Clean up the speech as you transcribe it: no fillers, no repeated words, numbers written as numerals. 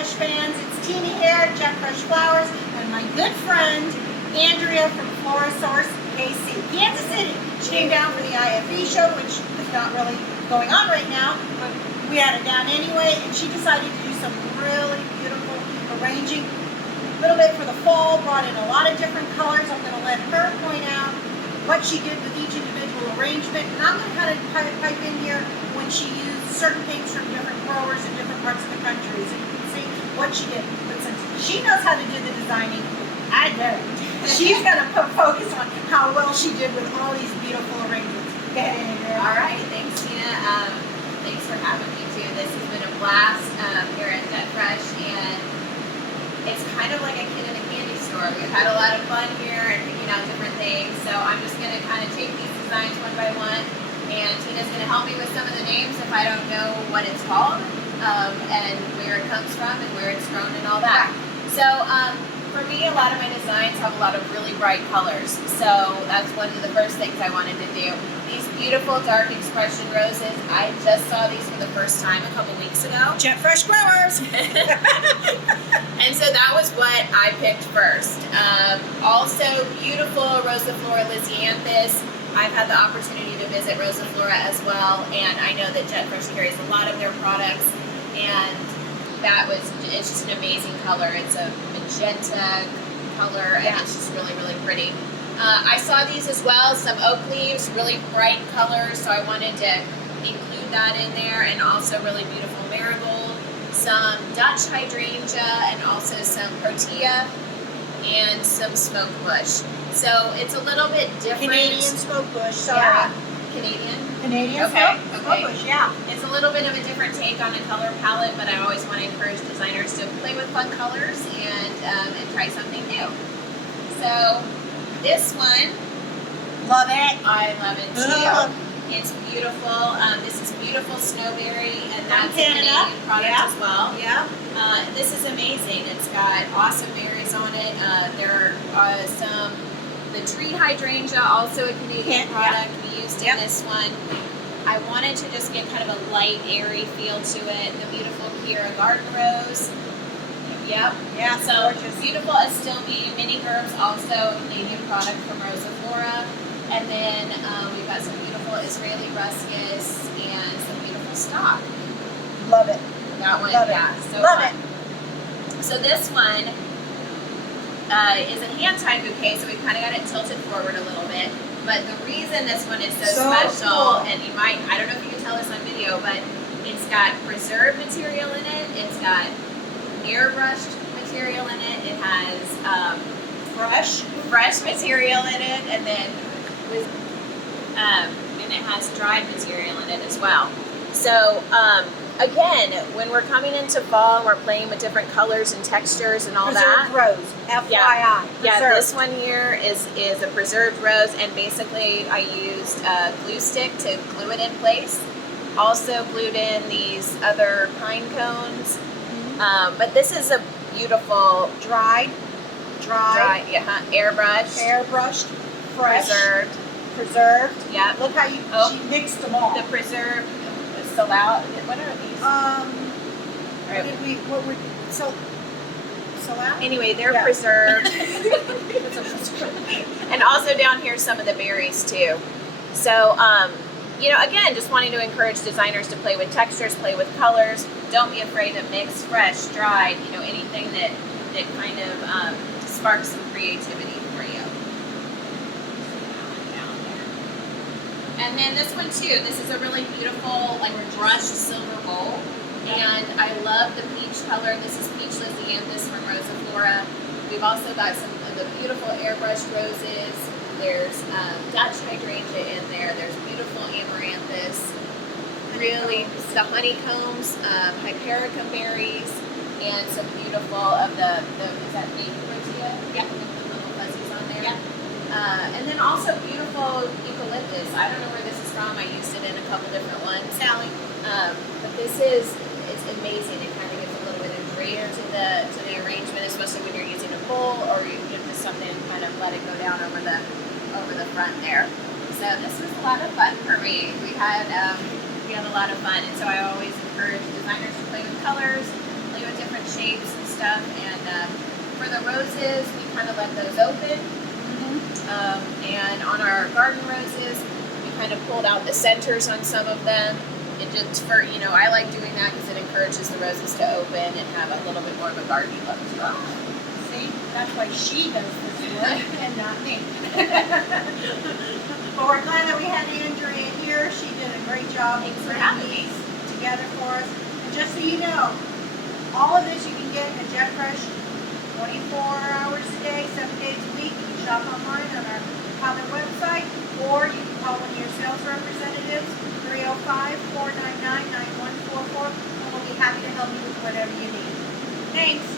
Fresh fans. It's Tina here, Jet Fresh Flowers, and my good friend Andrea from Florasource, KC, Kansas City. She came down for the IFE show, which is not really going on right now, but we had it down anyway, and she decided to do some really beautiful arranging. A little bit for the fall, brought in a lot of different colors. I'm going to let her point out what she did with each individual arrangement, and I'm going to kind of pipe in here when she used certain things from different growers in different parts of the country, so you can see what she did. But since she knows how to do the designing, I don't. She's going to focus on how well she did with all these beautiful arrangements. Go ahead, Andrea. All right, thanks, Tina. Thanks for having me too. This has been a blast here at Jet Fresh, and it's kind of like a kid in a candy store. We've had a lot of fun here and picking out different things. So I'm just going to kind of take these designs one by one, and Tina's going to help me with some of the names if I don't know what it's called, and where it comes from and where it's grown and all that. So for me, a lot of my designs have a lot of really bright colors. So that's one of the first things I wanted to do. These beautiful dark expression roses, I just saw these for the first time a couple weeks ago. Jet Fresh Flowers. And so that was what I picked first. Also, beautiful Rosa Flora Lysianthus. I've had the opportunity to visit Rosa Flora as well, and I know that Jet Fresh carries a lot of their products, and it's just an amazing color. It's a magenta color, and it's just really, really pretty. I saw these as well, some oak leaves, really bright colors, so I wanted to include that in there, and also really beautiful marigold, some Dutch hydrangea, and also some protea, and some smoke bush. So it's a little bit different. Canadian smoke bush, sorry. Yeah. Canadian smoke okay. bush, yeah. It's a little bit of a different take on a color palette, but I always want to encourage designers to play with fun colors and try something new. So this one, love it. I love it too. It's beautiful. This is beautiful snowberry, and that's a Canadian product as well. Yeah. This is amazing. It's got awesome berries on it. There are the tree hydrangea, also a Canadian product we used in this one. I wanted to just get kind of a light, airy feel to it. The beautiful Kiera Garden Rose. Yep. Yeah, so gorgeous. Beautiful Astilbe Mini Gerbs, also a Canadian product from Rosa Flora. And then we've got some beautiful Israeli Ruscus and some beautiful stock. Love it. That one, love it. So love fun. It. So this one is a hand-tied bouquet, so we've kind of got it tilted forward a little bit. But the reason this one is so special, cool. and you might, I don't know if you can tell this on video, but it's got preserved material in it. It's got airbrushed material in it. It has fresh material in it, and then and it has dried material in it as well. So again, when we're coming into fall and we're playing with different colors and textures and all preserved that. rose, FYI. Yeah, this one here is a preserved rose, and basically I used a glue stick to glue it in place. Also glued in these other pine cones. But this is a beautiful dried, airbrushed, fresh, preserved. Yeah. Look how she mixed them all. The preserved, Floral. What are these? Floral? Anyway, they're preserved. And also down here some of the berries too. So again, just wanting to encourage designers to play with textures, play with colors. Don't be afraid to mix fresh, dried, anything that kind of sparks some creativity for you. And then this one too, this is a really beautiful, like brushed silver bowl. And I love the peach color. This is Peach Lysianthus from Rosa Flora. We've also got some of the beautiful airbrushed roses. There's Dutch hydrangea in there. There's beautiful amaranthus. Really, the honeycombs, hypericum berries, and some beautiful of the is that baby protea? Yeah. The little fuzzies on there. Yeah. And then also beautiful eucalyptus. I don't know where this is from. I used it in a couple different ones. Sally. But it's amazing. It kind of gives a little bit of greater to the arrangement, especially when you're using a bowl or you give just something and kind of let it go down over the front there. So this was a lot of fun for me. We had a lot of fun, and so I always encourage designers to play with colors, play with different shapes and stuff. And for the roses, we kind of let those open. And on our garden roses, we kind of pulled out the centers on some of them. It just for, you know, I like doing that because it encourages the roses to open and have a little bit more of a garden look to them. See, that's why she does this work and not me. But we're glad that we had Andrea here. She did a great job. Thanks for having me. Together for us. And just so you know, all of this you can get at Jet Fresh 24 hours a day, 7 days a week. You can shop online on our common website, or you can call one of your sales representatives, 305-499-9144, and we'll be happy to help you with whatever you need. Thanks.